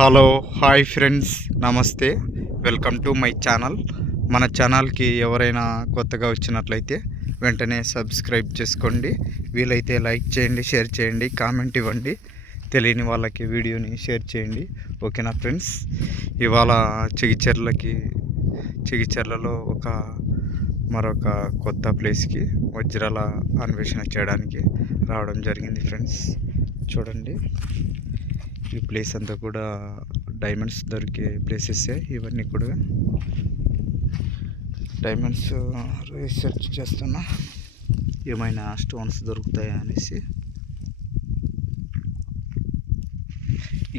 Hello hi friends, నమస్తే. Welcome to my channel. మన ఛానల్కి ఎవరైనా కొత్తగా వచ్చినట్లయితే వెంటనే సబ్స్క్రైబ్ చేసుకోండి. వీలైతే లైక్ చేయండి, షేర్ చేయండి, కామెంట్ ఇవ్వండి. తెలియని వాళ్ళకి వీడియోని షేర్ చేయండి. ఓకేనా ఫ్రెండ్స్? ఇవాళ చిగిచెర్లలో మరొక కొత్త ప్లేస్కి వజ్రాల అన్వేషణ చేయడానికి రావడం జరిగింది ఫ్రెండ్స్. చూడండి, ఈ ప్లేస్ అంతా కూడా డైమండ్స్ దొరికే ప్లేసెసే. ఇవన్నీ కూడా డైమండ్స్ రీసెర్చ్ చేస్తున్నా, ఏమైనా స్టోన్స్ దొరుకుతాయా అనేసి.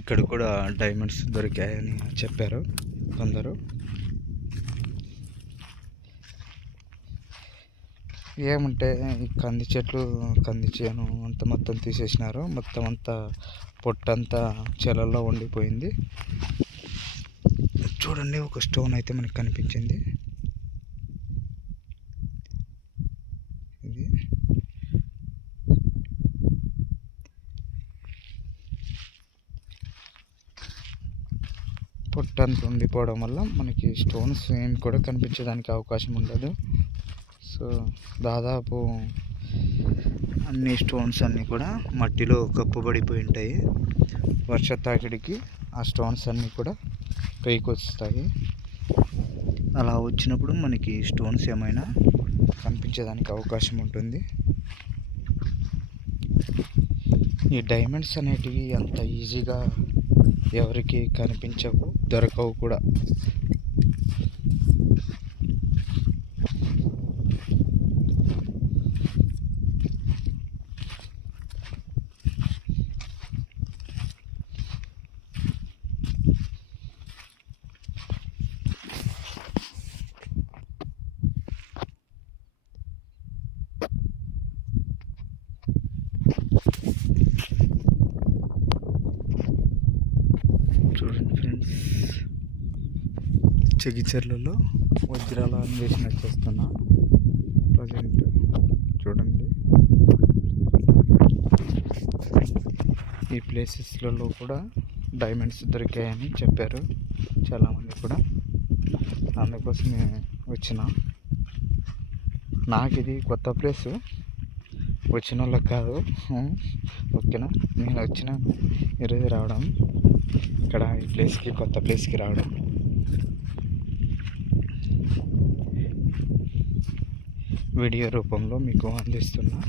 ఇక్కడ కూడా డైమండ్స్ దొరికాయని చెప్పారు కొందరు. ఏమంటే ఈ కంది చేను అంత మొత్తం తీసేసినారు. మొత్తం అంతా పొట్టంతా చెలల్లో ఉండిపోయింది. చూడండి, ఒక స్టోన్ అయితే మనకు కనిపించింది. ఇది పొట్టంతా ఉండిపోవడం వల్ల మనకి స్టోన్స్ ఏం కూడా కనిపించడానికి అవకాశం ఉండదు. సో దాదాపు అన్ని స్టోన్స్ అన్నీ కూడా మట్టిలో కప్పుబడిపోయి ఉంటాయి. వర్ష తాకిడికి ఆ స్టోన్స్ అన్నీ కూడా పైకి వస్తాయి. అలా వచ్చినప్పుడు మనకి స్టోన్స్ ఏమైనా కనిపించడానికి అవకాశం ఉంటుంది. ఈ డైమండ్స్ అనేటివి అంత ఈజీగా ఎవరికి కనిపించవు, దొరకవు కూడా. చూడండి ఫ్రెండ్స్, చిగిచెర్లలో వజ్రాల అన్వేషణ చేస్తున్నా ప్రజెంట్. చూడండి, ఈ ప్లేసెస్లలో కూడా డైమండ్స్ దొరికాయని చెప్పారు చాలామంది కూడా. అందుకోసమే వచ్చిన. నాకు ఇది కొత్త ప్లేసు, వచ్చిన వాళ్ళకి కాదు. ఓకేనా? నేను వచ్చినాను ఈరోజు రావడం, ఇక్కడ ఈ ప్లేస్కి, కొత్త ప్లేస్కి రావడం. వీడియో రూపంలో మీకు అందిస్తున్నా.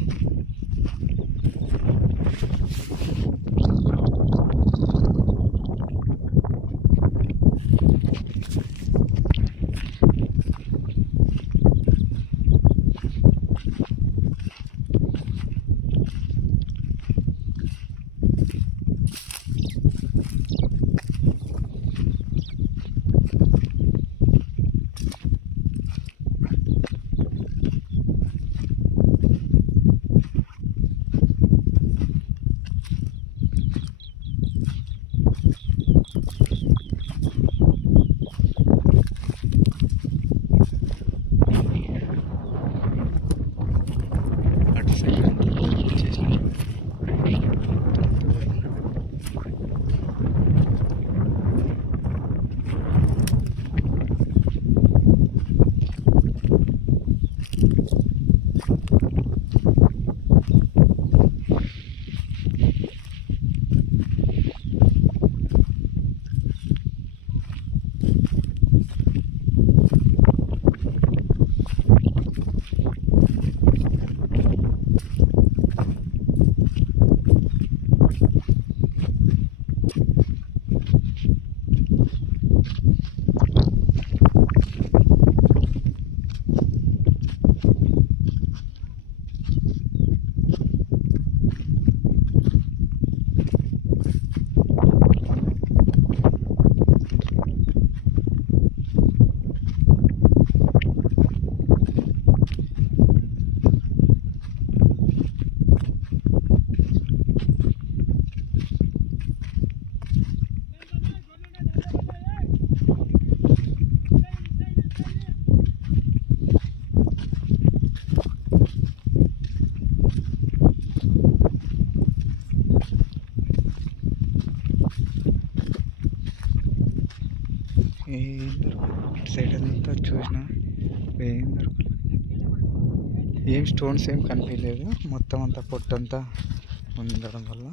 ఏం దొరకలేదు. ఇటు సైడ్ అంతా చూసినా ఏం దొరకలేదు. ఏం స్టోన్స్ ఏం కనిపించలేదు. మొత్తం అంతా పొట్టంతా ఉండడం వల్ల